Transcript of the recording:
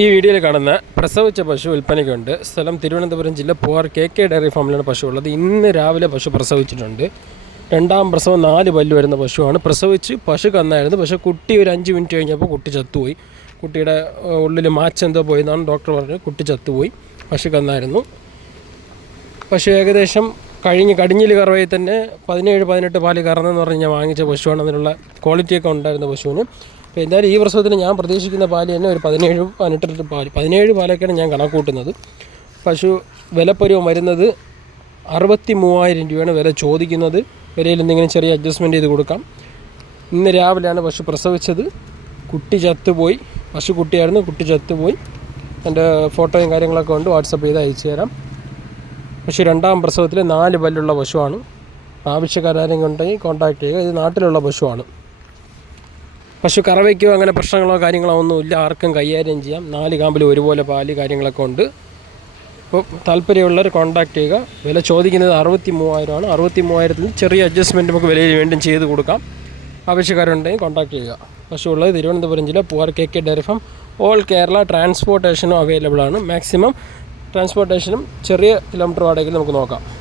ഈ വീഡിയോയിൽ കാണുന്ന പ്രസവിച്ച പശു വിൽപ്പനയ്ക്കുണ്ട്. സ്ഥലം തിരുവനന്തപുരം ജില്ല പൂവാർ കെ കെ ഡയറി ഫാമിലാണ് പശു ഉള്ളത്. ഇന്ന് രാവിലെ പശു പ്രസവിച്ചിട്ടുണ്ട്. രണ്ടാം പ്രസവം നാല് പല്ല് വരുന്ന പശുവാണ്. പ്രസവിച്ച് പശു കന്നായിരുന്നു. പക്ഷേ കുട്ടി ഒരു അഞ്ച് മിനിറ്റ് കഴിഞ്ഞപ്പോൾ കുട്ടി ചത്തുപോയി. കുട്ടിയുടെ ഉള്ളിൽ മാച്ചെന്തോ പോയെന്നാണ് ഡോക്ടർ പറഞ്ഞത്. കുട്ടി ചത്തുപോയി. പശു കന്നായിരുന്നു. പശു ഏകദേശം കഴിഞ്ഞ് കടിഞ്ഞിൽ കറവയിൽ തന്നെ പതിനേഴ് പതിനെട്ട് പാൽ കറന്നെന്ന് പറഞ്ഞ് ഞാൻ വാങ്ങിച്ച പശുവാണ്. അതിനുള്ള ക്വാളിറ്റിയൊക്കെ ഉണ്ടായിരുന്ന പശുവിന്. അപ്പോൾ എന്തായാലും ഈ പ്രസവത്തിന് ഞാൻ പ്രതീക്ഷിക്കുന്ന പാൽ തന്നെ ഒരു പതിനേഴ് പതിനെട്ട് ലിറ്റർ പാൽ. പതിനേഴ് പാലൊക്കെയാണ് ഞാൻ കണക്ക് കൂട്ടുന്നത് പശു വിലപ്പരുവം വരുന്നത് അറുപത്തി മൂവായിരം രൂപയാണ് വില ചോദിക്കുന്നത്. വിലയിൽ എന്തെങ്കിലും ചെറിയ അഡ്ജസ്റ്റ്മെന്റ് ചെയ്ത് കൊടുക്കാം. ഇന്ന് രാവിലെയാണ് പശു പ്രസവിച്ചത്. കുട്ടി ചത്തുപോയി. പശു കുട്ടിയായിരുന്നു. കുട്ടി ചത്തുപോയി. എന്റെ ഫോട്ടോയും കാര്യങ്ങളൊക്കെ ഉണ്ട്. വാട്സപ്പ് ചെയ്ത് അയച്ചു തരാം. പശു രണ്ടാം പ്രസവത്തിൽ നാല് പല്ലുള്ള പശുവാണ്. ആവശ്യക്കാരും ഉണ്ടെങ്കിൽ കോൺടാക്ട് ചെയ്യുക. ഇത് നാട്ടിലുള്ള പശുവാണ്. പശു കറവയ്ക്കോ അങ്ങനെ പ്രശ്നങ്ങളോ കാര്യങ്ങളോ ഒന്നും ഇല്ല ആർക്കും കൈകാര്യം ചെയ്യാം. നാല് കാമ്പിൽ ഒരുപോലെ പാൽ കാര്യങ്ങളൊക്കെ ഉണ്ട്. അപ്പോൾ താല്പര്യമുള്ളവർ കോൺടാക്റ്റ് ചെയ്യുക. വില ചോദിക്കുന്നത് അറുപത്തി മൂവായിരമാണ് അറുപത്തി മൂവായിരത്തിൽ ചെറിയ അഡ്ജസ്റ്റ്മെന്റ് നമുക്ക് വിലയിൽ വീണ്ടും ചെയ്ത് കൊടുക്കാം. ആവശ്യക്കാരുണ്ടെങ്കിൽ കോൺടാക്റ്റ് ചെയ്യുക. പശു ഉള്ളത് തിരുവനന്തപുരം ജില്ല Poovar K K dairy farm all Kerala ട്രാൻസ്പോർട്ടേഷനും available ആണ്. മാക്സിമം ട്രാൻസ്പോർട്ടേഷനും ചെറിയ കിലോമീറ്റർ വാടകയിൽ നമുക്ക് നോക്കാം.